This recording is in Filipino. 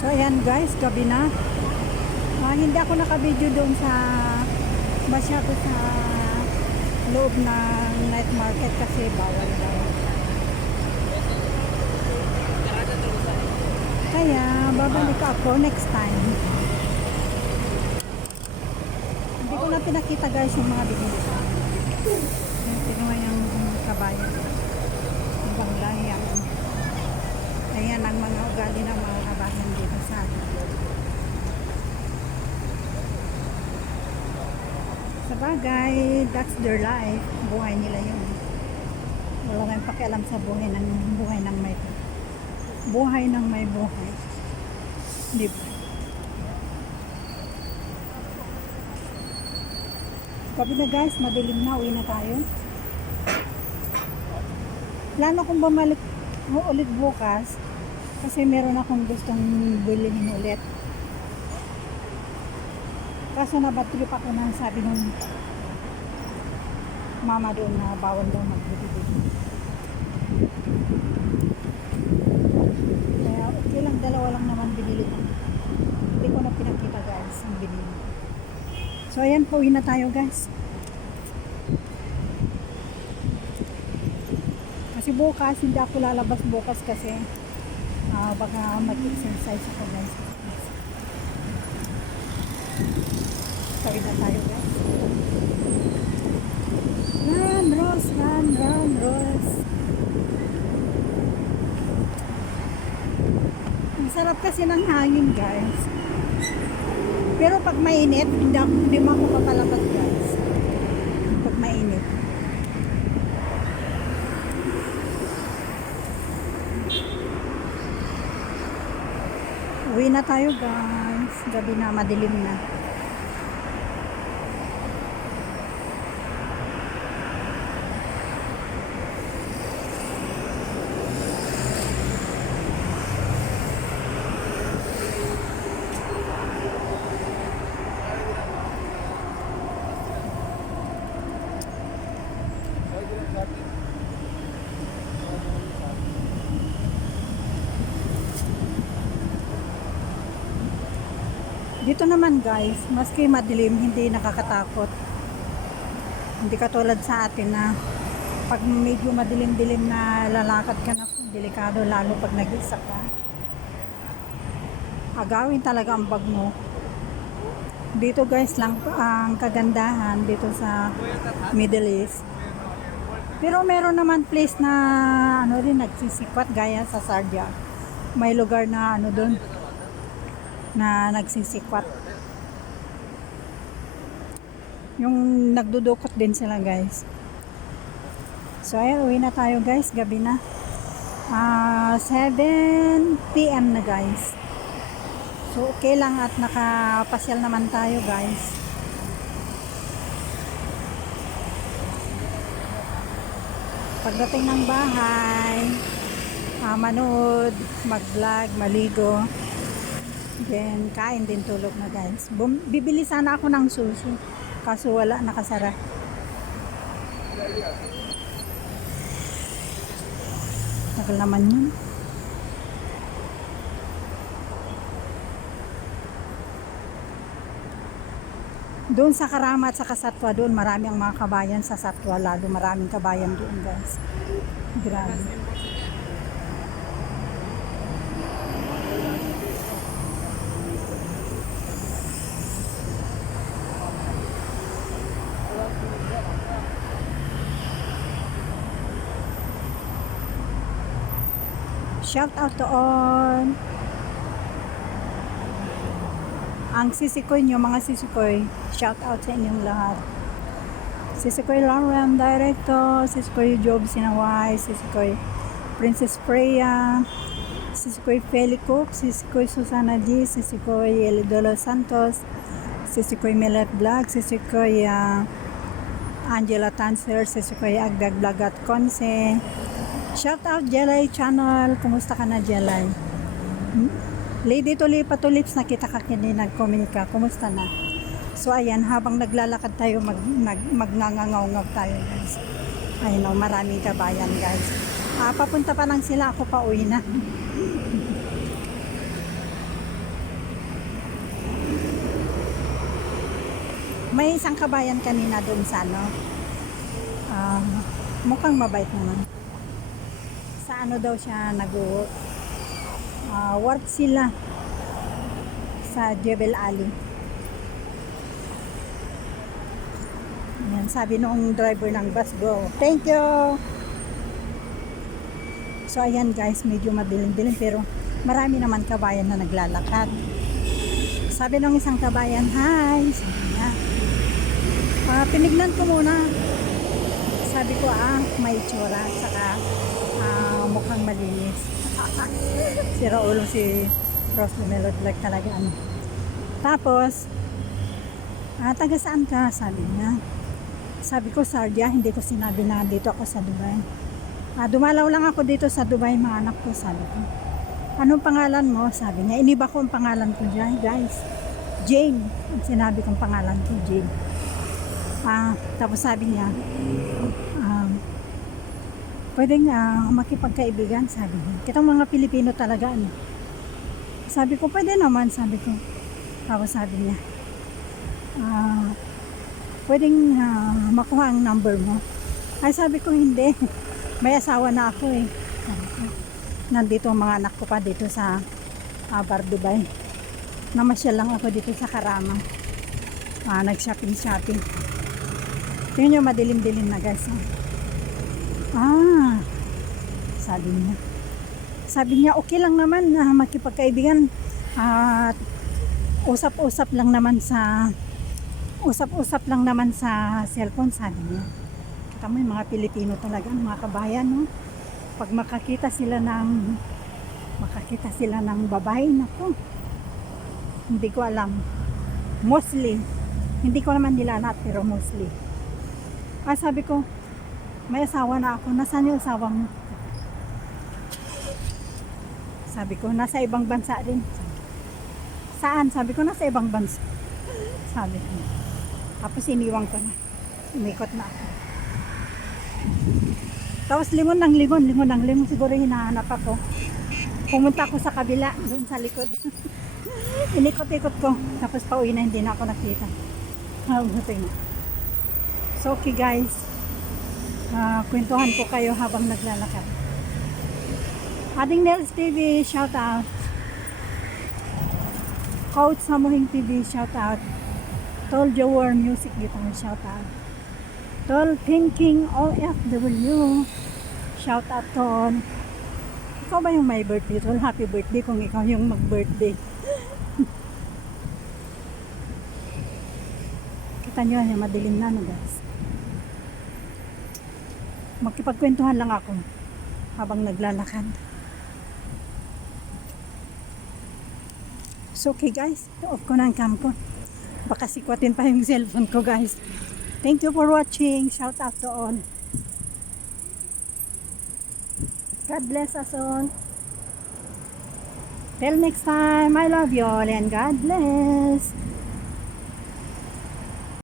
So ayan guys, gabi na. Ah, hindi ako nakabideo doon sa masyado sa loob ng night market kasi bawal daw. Kaya babalik ako next time. Hindi ko na pinakita guys yung mga binili ko. Yung Pinuha yung kabayan. Ibang yan. Ayan ang mga ugali ng mga dito sa bagay, that's their life. Buhay nila yun. Wala kayong pakialam sa buhay ng buhay ng may buhay ng may buhay. Di ba? Gabi na guys, madilim na, uwi na tayo. Plano kong bumalik ulit bukas kasi meron akong gustong bilhin ulit. Kaso nabatrip ako na sabi nung mama doon na bawal daw magbili Kaya okay lang, dalawa lang naman binili ko. Hindi ko na pinakita guys ang binili. So ayan, pauwi na tayo guys. Kasi bukas, hindi ako lalabas bukas kasi ah, baka mag-exercise ako guys. Pauwi na tayo guys. Run, Rose, run, run, Rose. Ang sarap kasi ng hangin guys. Pero pag mainit, hindi, ako, hindi guys. Pag mainit. Uwi na tayo guys. Gabi na, madilim na. Dito naman guys, maski madilim, hindi nakakatakot. Hindi katulad sa atin na pag medyo madilim-dilim na lalakad ka na, delikado lalo pag nag-isa ka. Agawin talaga ang bag mo. Dito guys lang ang kagandahan dito sa Middle East. Pero meron naman place na ano rin nagsisikwat gaya sa Sardia. May lugar na ano doon na nagsisikwat. Yung nagdudukot din sila guys. So ayun, uwi na tayo guys, gabi na. Ah, 7 PM na guys. So okay lang at nakapasyal naman tayo guys. Pagdating ng bahay, ah, manood, mag-vlog, maligo. Then, kain din tulog na guys. Bum- bibili sana ako ng sushi. Kaso wala, nakasara. Tagal naman yun. Doon sa Karamat sa Kasatwa, doon marami ang mga kabayan sa Satwa, lalo maraming kabayan doon guys. Grabe. Shout out to all. Ang sisikoy nyo, mga sisikoy, shout out sa inyong lahat. Sisikoy Lauren, Director, Sisikoy Job Sinaway, Sisikoy Princess Freya, Sisikoy Feli Cook, Sisikoy Susana G, Sisikoy Elidolo Santos, Sisikoy Millet Vlog, Sisikoy ah, Angela Tanser, Sisikoy Agdag Vlog at Conce, Shout out Jelay Channel. Kumusta ka na Jelay? Hmm? Lady Tuli Patulips, nakita ka kini nag-comment ka. Kumusta na? So ayan, habang naglalakad tayo, mag, mag, magngangangaw tayo guys. I know, maraming kabayan guys. Ah, papunta pa lang sila, ako pa uwi na. May isang kabayan kanina doon sa ano. Um, mukhang mabait naman. Sa ano daw siya nag-work. Ah, work sila sa Jebel Ali. Yan, sabi nung driver ng bus, go. Thank you! So, ayan guys, medyo madilim-dilim pero marami naman kabayan na naglalakad. Sabi nung isang kabayan, hi! Sabi niya. Ah, pinignan ko muna. Sabi ko, ah, may itsura. Saka, ah, mukhang malinis. Sira ulo si Rose Lumelo Vlog talaga. Ano. Tapos, ah, taga saan ka? Sabi niya. Sabi ko, Sardia, hindi ko sinabi na dito ako sa Dubai. Ah, dumalaw lang ako dito sa Dubai, mga anak ko, sabi ko. Anong pangalan mo? Sabi niya, iniba ko ang pangalan ko dyan, guys. Jane. Ang sinabi kong pangalan ko, Jane. Ah, tapos sabi niya, pwedeng ah, makipagkaibigan, sabi niya. Kitang mga Pilipino talaga, ano. Sabi ko, pwede naman, sabi ko. Tapos sabi niya, ah, pwedeng ah, makuha ang number mo. Ay, sabi ko, hindi. May asawa na ako eh. Nandito ang mga anak ko pa dito sa ah, Bar Dubai. Namasyal lang ako dito sa Karama. Ah, nag-shopping-shopping. Tingnan nyo, madilim-dilim na guys. oh. Ah, sabi niya. Sabi niya, okay lang naman na makipagkaibigan. At usap-usap lang naman sa usap-usap lang naman sa cellphone, sabi niya. Kita mo mga Pilipino talaga, mga kabayan, no? Pag makakita sila ng makakita sila ng babae, nako. Hindi ko alam. Mostly. Hindi ko naman nilanat, pero mostly. Ah, sabi ko, may asawa na ako. Nasaan yung asawa mo? Sabi ko, nasa ibang bansa rin. Saan? Sabi ko, nasa ibang bansa. Sabi ko. Tapos iniwang ko na. Umikot na ako. Tapos lingon ng lingon, lingon ng lingon. Siguro hinahanap ako. Pumunta ako sa kabila, doon sa likod. Inikot-ikot ko. Tapos pauwi na, hindi na ako nakita. Ah, buti nga. So, okay guys. Ah, kwentuhan ko kayo habang naglalakad. Ading Nels TV, shout out. Coach Samuhing TV, shout out. Tol Jawar Music Guitar, shout out. Tol Thinking OFW, shout out Tol. Ikaw ba yung may birthday, Tol? Happy birthday kung ikaw yung mag-birthday. Kita nyo, madilim na, no guys. Magkipagkwentuhan lang ako habang naglalakad. So okay guys, off ko na ang cam ko. Baka sikwatin pa yung cellphone ko guys. Thank you for watching. Shout out to all. God bless us all. Till next time, I love you all and God bless.